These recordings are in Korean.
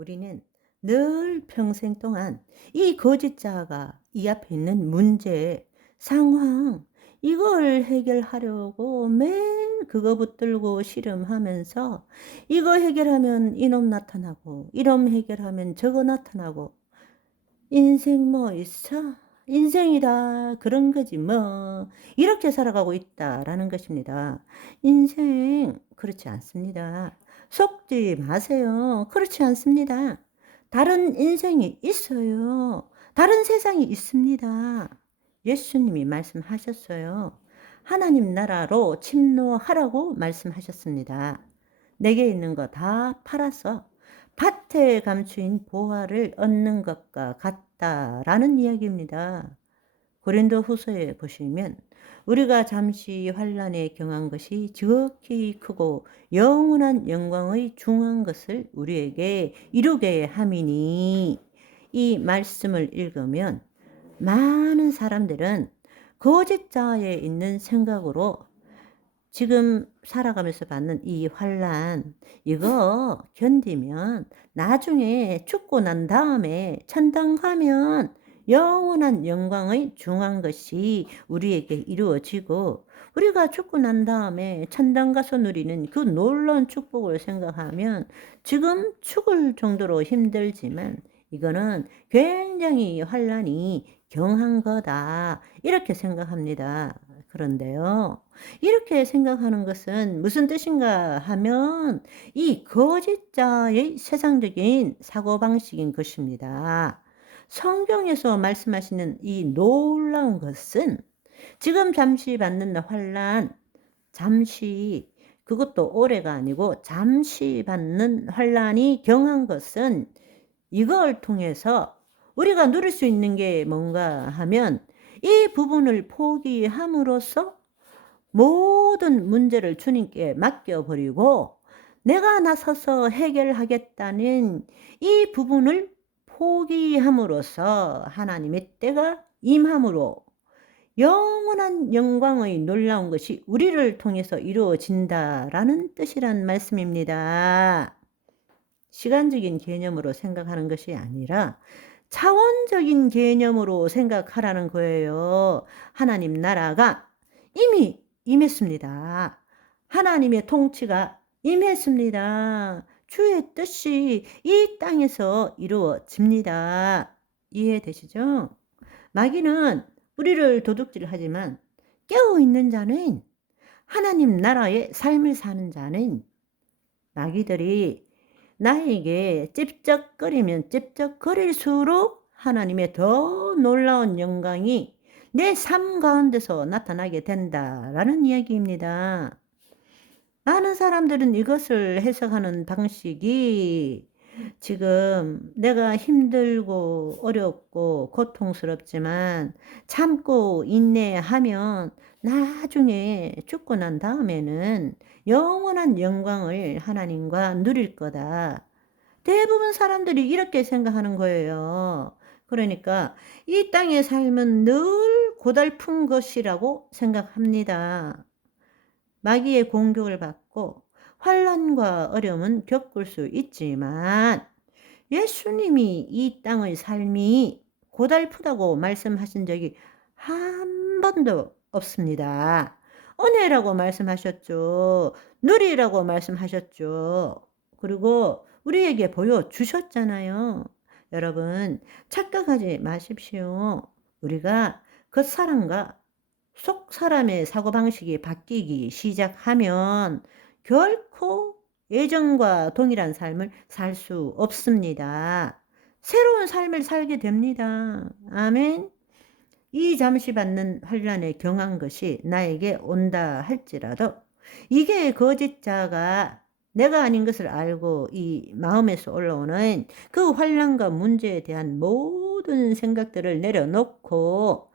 우리는 늘 평생 동안 이 거짓자가 이 앞에 있는 문제, 상황, 이걸 해결하려고 매일 그거 붙들고 씨름하면서 이거 해결하면 이놈 나타나고, 이놈 해결하면 저거 나타나고, 인생 뭐 있어? 인생이다. 그런 거지 뭐. 이렇게 살아가고 있다라는 것입니다. 인생 그렇지 않습니다. 속지 마세요. 그렇지 않습니다. 다른 인생이 있어요. 다른 세상이 있습니다. 예수님이 말씀하셨어요. 하나님 나라로 침노하라고 말씀하셨습니다. 내게 있는 거 다 팔아서 밭에 감추인 보화를 얻는 것과 같다라는 이야기입니다. 고린도후서에 보시면 우리가 잠시 환난에 경한 것이 지극히 크고 영원한 영광의 중한 것을 우리에게 이루게 함이니, 이 말씀을 읽으면 많은 사람들은 거짓자에 있는 생각으로 지금 살아가면서 받는 이 환난, 이거 견디면 나중에 죽고 난 다음에 천당 가면 영원한 영광의 중한 것이 우리에게 이루어지고, 우리가 죽고 난 다음에 천당 가서 누리는 그 놀라운 축복을 생각하면 지금 죽을 정도로 힘들지만 이거는 굉장히 환난이 경한 거다, 이렇게 생각합니다. 그런데요, 이렇게 생각하는 것은 무슨 뜻인가 하면 이 거짓자의 세상적인 사고방식인 것입니다. 성경에서 말씀하시는 이 놀라운 것은 지금 잠시 받는 환난, 잠시, 그것도 오래가 아니고 잠시 받는 환난이 경한 것은 이걸 통해서 우리가 누릴 수 있는 게 뭔가 하면 이 부분을 포기함으로써 모든 문제를 주님께 맡겨버리고 내가 나서서 해결하겠다는 이 부분을 포기함으로써 하나님의 때가 임함으로 영원한 영광의 놀라운 것이 우리를 통해서 이루어진다라는 뜻이란 말씀입니다. 시간적인 개념으로 생각하는 것이 아니라 차원적인 개념으로 생각하라는 거예요. 하나님 나라가 이미 임했습니다. 하나님의 통치가 임했습니다. 주의 뜻이 이 땅에서 이루어집니다. 이해되시죠? 마귀는 우리를 도둑질하지만 깨어있는 자는, 하나님 나라의 삶을 사는 자는, 마귀들이 나에게 찝쩍거리면 찝쩍거릴수록 하나님의 더 놀라운 영광이 내 삶 가운데서 나타나게 된다라는 이야기입니다. 많은 사람들은 이것을 해석하는 방식이 지금 내가 힘들고 어렵고 고통스럽지만 참고 인내하면 나중에 죽고 난 다음에는 영원한 영광을 하나님과 누릴 거다. 대부분 사람들이 이렇게 생각하는 거예요. 그러니까 이 땅의 삶은 늘 고달픈 것이라고 생각합니다. 마귀의 공격을 받고 환난과 어려움은 겪을 수 있지만 예수님이 이 땅의 삶이 고달프다고 말씀하신 적이 한 번도 없습니다. 은혜라고 말씀하셨죠. 누리라고 말씀하셨죠. 그리고 우리에게 보여주셨잖아요. 여러분, 착각하지 마십시오. 우리가 겉사람과 속 사람의 사고방식이 바뀌기 시작하면 결코 예전과 동일한 삶을 살 수 없습니다. 새로운 삶을 살게 됩니다. 아멘. 이 잠시 받는 환난에 경한 것이 나에게 온다 할지라도 이게 거짓자가 내가 아닌 것을 알고 이 마음에서 올라오는 그 환난과 문제에 대한 모든 생각들을 내려놓고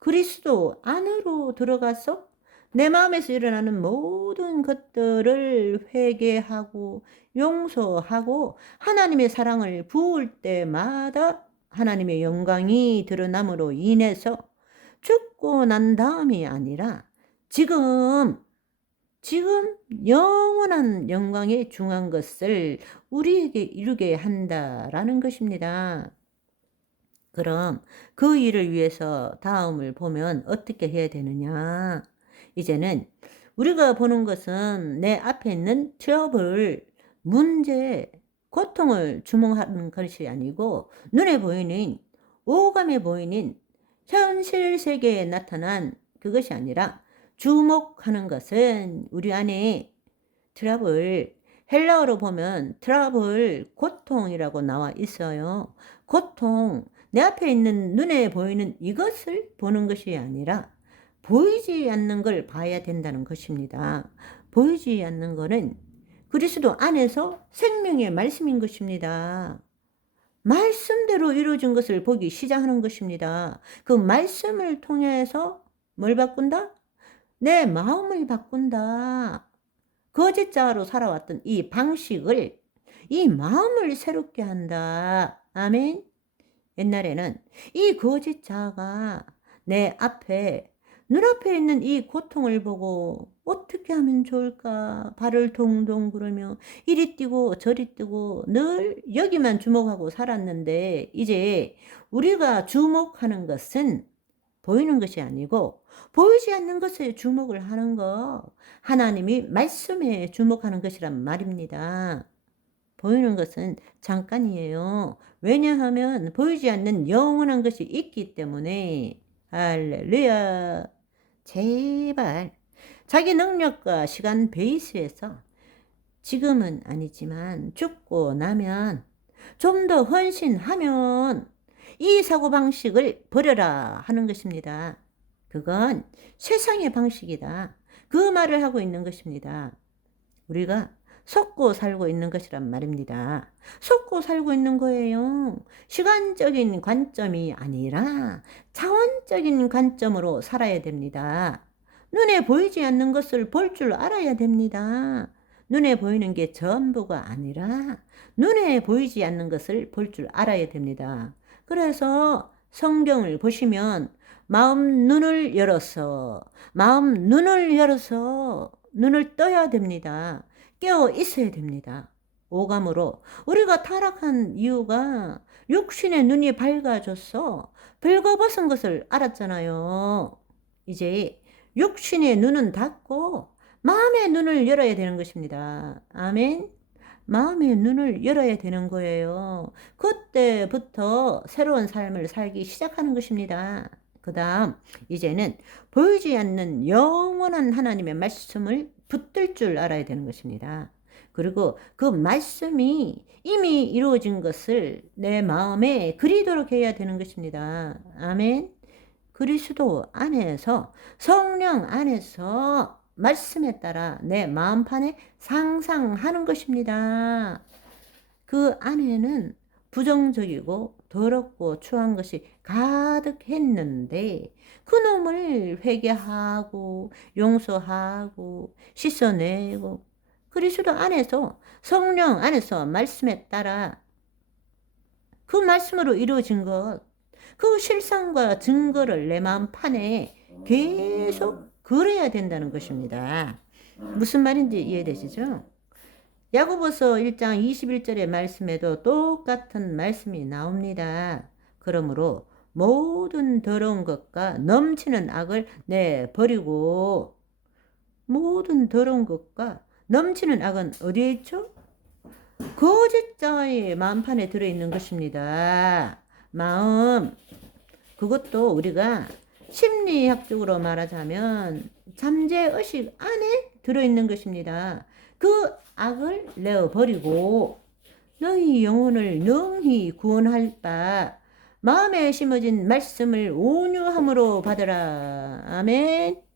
그리스도 안으로 들어가서 내 마음에서 일어나는 모든 것들을 회개하고 용서하고 하나님의 사랑을 부을 때마다 하나님의 영광이 드러남으로 인해서 죽고 난 다음이 아니라 지금 지금 영원한 영광에 중한 것을 우리에게 이루게 한다라는 것입니다. 그럼 그 일을 위해서 다음을 보면 어떻게 해야 되느냐? 이제는 우리가 보는 것은 내 앞에 있는 트러블, 문제, 고통을 주목하는 것이 아니고 눈에 보이는, 오감에 보이는 현실 세계에 나타난 그것이 아니라 주목하는 것은 우리 안에 트러블, 헬라어로 보면 트러블, 고통이라고 나와 있어요. 고통, 내 앞에 있는 눈에 보이는 이것을 보는 것이 아니라 보이지 않는 걸 봐야 된다는 것입니다. 보이지 않는 것은 그리스도 안에서 생명의 말씀인 것입니다. 말씀대로 이루어진 것을 보기 시작하는 것입니다. 그 말씀을 통해서 뭘 바꾼다? 내 마음을 바꾼다. 거짓자로 살아왔던 이 방식을, 이 마음을 새롭게 한다. 아멘. 옛날에는 이 거짓자가 내 앞에, 눈앞에 있는 이 고통을 보고 어떻게 하면 좋을까 발을 동동 구르며 이리 뛰고 저리 뛰고 늘 여기만 주목하고 살았는데, 이제 우리가 주목하는 것은 보이는 것이 아니고 보이지 않는 것에 주목을 하는 거, 하나님이 말씀에 주목하는 것이란 말입니다. 보이는 것은 잠깐이에요. 왜냐하면 보이지 않는 영원한 것이 있기 때문에. 할렐루야. 제발 자기 능력과 시간 베이스에서 지금은 아니지만 죽고 나면 좀 더 헌신하면 이 사고방식을 버려라 하는 것입니다. 그건 세상의 방식이다. 그 말을 하고 있는 것입니다. 우리가 속고 살고 있는 것이란 말입니다. 속고 살고 있는 거예요. 시간적인 관점이 아니라 차원적인 관점으로 살아야 됩니다. 눈에 보이지 않는 것을 볼 줄 알아야 됩니다. 눈에 보이는 게 전부가 아니라 눈에 보이지 않는 것을 볼 줄 알아야 됩니다. 그래서 성경을 보시면 마음 눈을 열어서 눈을 떠야 됩니다. 깨어 있어야 됩니다. 오감으로. 우리가 타락한 이유가 육신의 눈이 밝아져서 벌거벗은 것을 알았잖아요. 이제 육신의 눈은 닫고 마음의 눈을 열어야 되는 것입니다. 아멘. 마음의 눈을 열어야 되는 거예요. 그때부터 새로운 삶을 살기 시작하는 것입니다. 그 다음 이제는 보이지 않는 영원한 하나님의 말씀을 붙들 줄 알아야 되는 것입니다. 그리고 그 말씀이 이미 이루어진 것을 내 마음에 그리도록 해야 되는 것입니다. 아멘. 그리스도 안에서, 성령 안에서 말씀에 따라 내 마음판에 상상하는 것입니다. 그 안에는 부정적이고 더럽고 추한 것이 가득했는데 그 놈을 회개하고 용서하고 씻어내고 그리스도 안에서, 성령 안에서 말씀에 따라 그 말씀으로 이루어진 것, 그 실상과 증거를 내 마음판에 계속 그려야 된다는 것입니다. 무슨 말인지 이해되시죠? 야고보서 1장 21절의 말씀에도 똑같은 말씀이 나옵니다. 그러므로 모든 더러운 것과 넘치는 악을 내버리고, 모든 더러운 것과 넘치는 악은 어디에 있죠? 거짓자의 마음판에 들어있는 것입니다. 마음, 그것도 우리가 심리학적으로 말하자면 잠재의식 안에 들어있는 것입니다. 그 악을 내어버리고 너희 영혼을 능히 구원할 바 마음에 심어진 말씀을 온유함으로 받으라. 아멘.